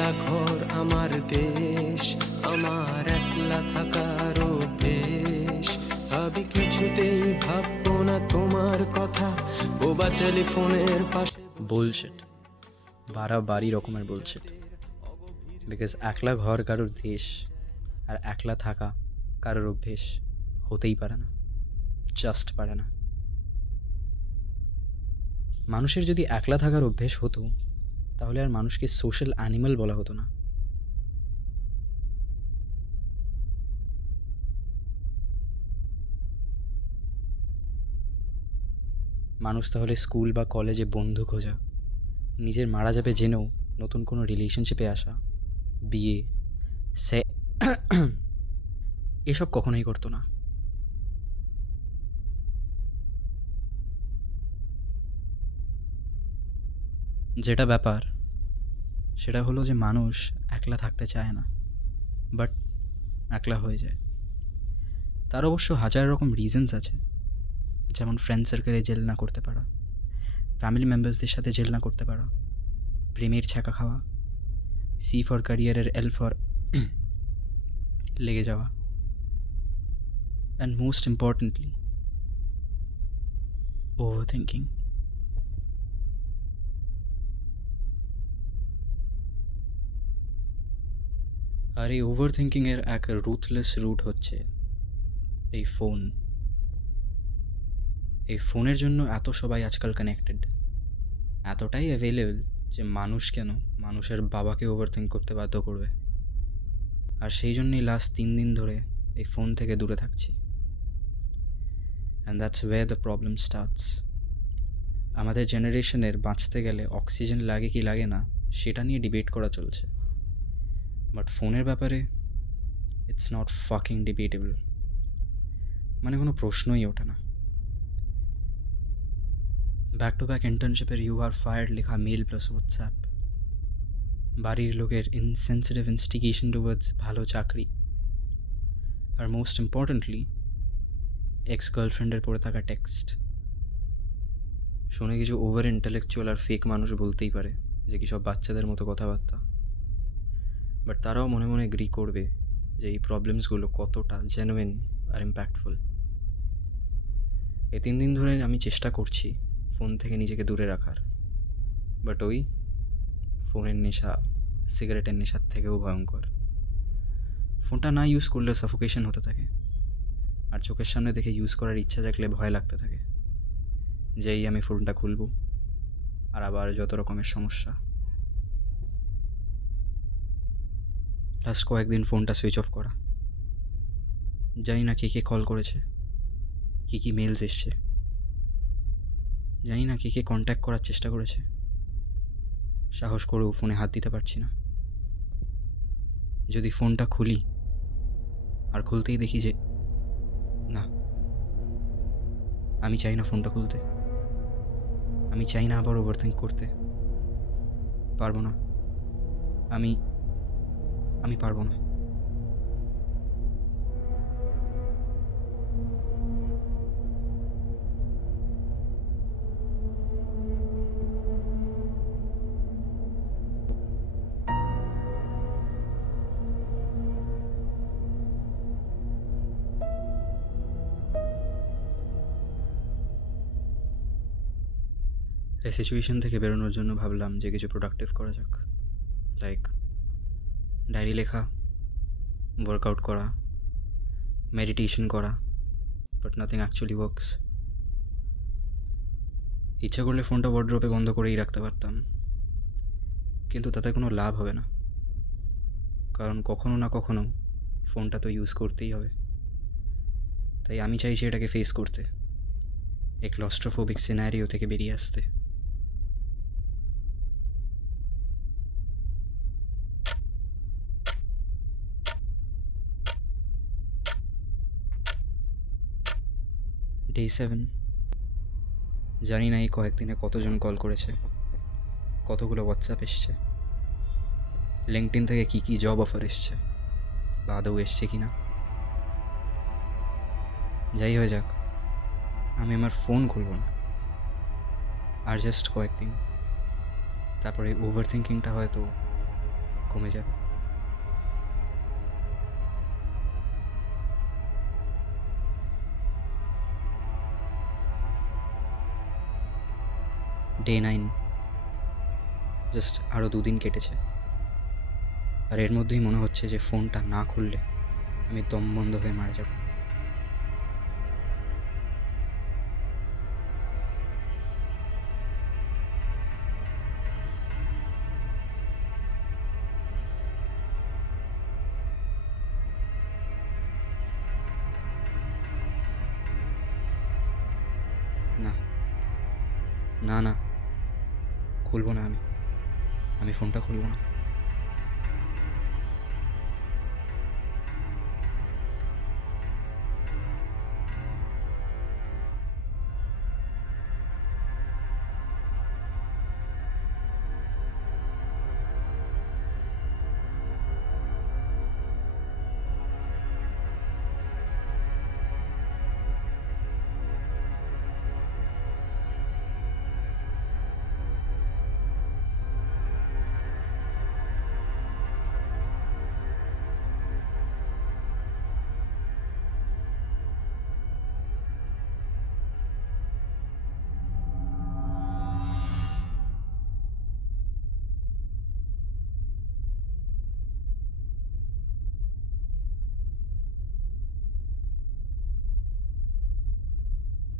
একলা ঘর আমার দেশ, আমার একলা থাকার অভ্যেস। ভাবি কিছুতেই ভাববো না তোমার কথা, বোবা টেলিফোনের পাশে। বুলশিট, বাড়াবাড়ি রকমের বুলশিট। বিকজ একলা ঘর কারোর দেশ আর একলা থাকা কারোর অভ্যেস হতেই পারে না, জাস্ট পারে না। মানুষের যদি একলা থাকার অভ্যেস হতো তাহলে আর মানুষকে সোশ্যাল অ্যানিমাল বলা হতো না। মানুষ তাহলে স্কুল বা কলেজে বন্ধু খোঁজা, নিজের মারা যাবে জেনেও নতুন কোনো রিলেশনশিপে আসা, বিয়ে, এসব কখনোই করতো না। যেটা ব্যাপার সেটা হলো যে মানুষ একলা থাকতে চায় না, বাট একলা হয়ে যায়। তার অবশ্য হাজার রকম রিজনস আছে, যেমন ফ্রেন্ড সার্কেলে জেল না করতে পারা, ফ্যামিলি মেম্বার্সদের সাথে জেল না করতে পারা, প্রেমের ছ্যাঁকা খাওয়া, সি ফর ক্যারিয়ারের এল ফর লেগে যাওয়া, and most importantly overthinking. আর এই ওভার থিঙ্কিংয়ের এক রুথলেস রুট হচ্ছে এই ফোন। এই ফোনের জন্য এত সবাই আজকাল কানেক্টেড, এতটাই অ্যাভেলেবল যে মানুষ কেন মানুষের বাবাকে ওভার থিঙ্ক করতে বাধ্য করবে। আর সেই জন্যই লাস্ট 3 দিন ধরে এই ফোন থেকে দূরে থাকছি। And that's where the problem starts. আমাদের জেনারেশনের বাঁচতে গেলে অক্সিজেন লাগে কি লাগে না সেটা নিয়ে ডিবেট করা চলছে, বাট ফোনের ব্যাপারে ইটস নট ফাকিং ডিবেটেবল। মানে কোনো প্রশ্নই ওঠে না। ব্যাক টু ব্যাক ইন্টার্নশিপের ইউ আর ফায়ার্ড লেখা মেল প্লাস হোয়াটসঅ্যাপ, বাড়ির লোকের ইনসেন্সিটিভ ইনস্টিগেশন টুয়ার্ডস ভালো চাকরি, আর মোস্ট ইম্পর্টেন্টলি এক্স গার্লফ্রেন্ডের পড়ে থাকা টেক্সট। শুনে কিছু ওভার ইন্টেলেকচুয়াল আর ফেক মানুষ বলতেই পারে যে কি সব বাচ্চাদের মতো কথাবার্তা, বাট তারাও মনে মনে এগ্রি করবে যে এই প্রবলেমসগুলো কতটা জেনুইন আর ইম্প্যাক্টফুল। এই 3 দিন ধরে আমি চেষ্টা করছি ফোন থেকে নিজেকে দূরে রাখার, বাট ওই ফোনের নেশা সিগারেটের নেশার থেকেও ভয়ঙ্কর। ফোনটা না ইউজ করলে সাফোকেশন হতে থাকে, আর চোখের সামনে দেখে ইউজ করার ইচ্ছা জাগলে ভয় লাগতে থাকে যেই আমি ফোনটা খুলব আর আবার যত রকমের সমস্যা। লাস্ট কয়েকদিন ফোনটা সুইচ অফ করা। জানি না কে কে কল করেছে, কী কী মেলস এসছে, জানি না কে কে কন্ট্যাক্ট করার চেষ্টা করেছে। সাহস করেও ফোনে হাত দিতে পারছি না। যদি ফোনটা খুলি আর খুলতেই দেখি যে না, আমি চাই না ফোনটা খুলতে, আমি চাই না আবার ওভারথিঙ্ক করতে, পারবো না, আমি পারবো না। এই সিচুয়েশন থেকে বেরোনোর জন্য ভাবলাম যে কিছু প্রোডাক্টিভ করা যাক, লাইক ডায়েরি লেখা, ওয়ার্কআউট করা, মেডিটেশন করা, বাট নাথিং অ্যাকচুয়ালি ওয়ার্কস। ইচ্ছা করলে ফোনটা ওয়ার্ড্রোবে বন্ধ করেই রাখতে পারতাম, কিন্তু তাতে কোনো লাভ হবে না, কারণ কখনো না কখনো ফোনটা তো ইউজ করতেই হবে। তাই আমি চাইছি এটাকে ফেস করতে, এই ক্লস্ট্রোফোবিক সিনারিও থেকে বেরিয়ে আসতে। Day 7। জানি না এই কয়েকদিনে কতজন কল করেছে, কতগুলো হোয়াটসঅ্যাপ এসছে, লিঙ্কডইন থেকে কী কী জব অফার এসছে বা আদৌ এসছে কি না। যাই হয়ে যাক, আমি আমার ফোন খুলব না আর জাস্ট কয়েকদিন, তারপরে ওভার থিঙ্কিংটা হয়তো কমে যাবে। ডে 9, জাস্ট আরও 2 দিন কেটেছে, আর এর মধ্যেই মনে হচ্ছে যে ফোনটা না খুললে আমি দম বন্ধ হয়ে মারা যাব। না না না, খুলবো না, আমি ফোনটা খুলবো না।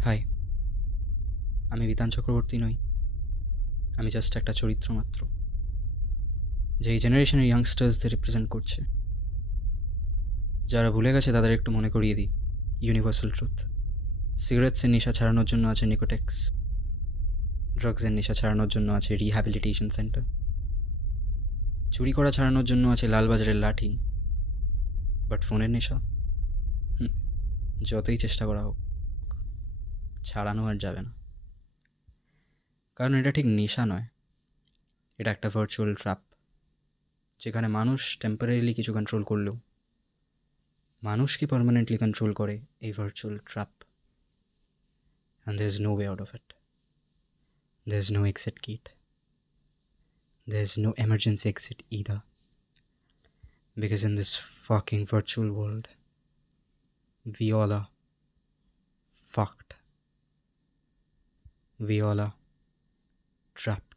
হাই, আমি বিতান চক্রবর্তী নই, আমি জাস্ট একটা চরিত্র মাত্র, যে এই জেনারেশনের ইয়াংস্টার্সদের রিপ্রেজেন্ট করছে। যারা ভুলে গেছে তাদের একটু মনে করিয়ে দিই ইউনিভার্সাল ট্রুথ। সিগারেটসের নেশা ছাড়ানোর জন্য আছে নিকোটেক্স, ড্রাগসের নেশা ছাড়ানোর জন্য আছে রিহ্যাবিলিটেশন সেন্টার, চুরি করা ছাড়ানোর জন্য আছে লালবাজারের লাঠি, বাট ফোনের নেশা যতই চেষ্টা করা হোক ছাড়ানো আর যাবে না। কারণ এটা ঠিক নেশা নয়, এটা একটা ভার্চুয়াল ট্র্যাপ, যেখানে মানুষ টেম্পোরারিলি কিছু কন্ট্রোল করলেও মানুষকে পার্মানেন্টলি কন্ট্রোল করে এই virtual trap. And there is no way out of it. There is no exit gate. There is no emergency exit either. Because in this fucking virtual world, we all are fucked. We all are trapped.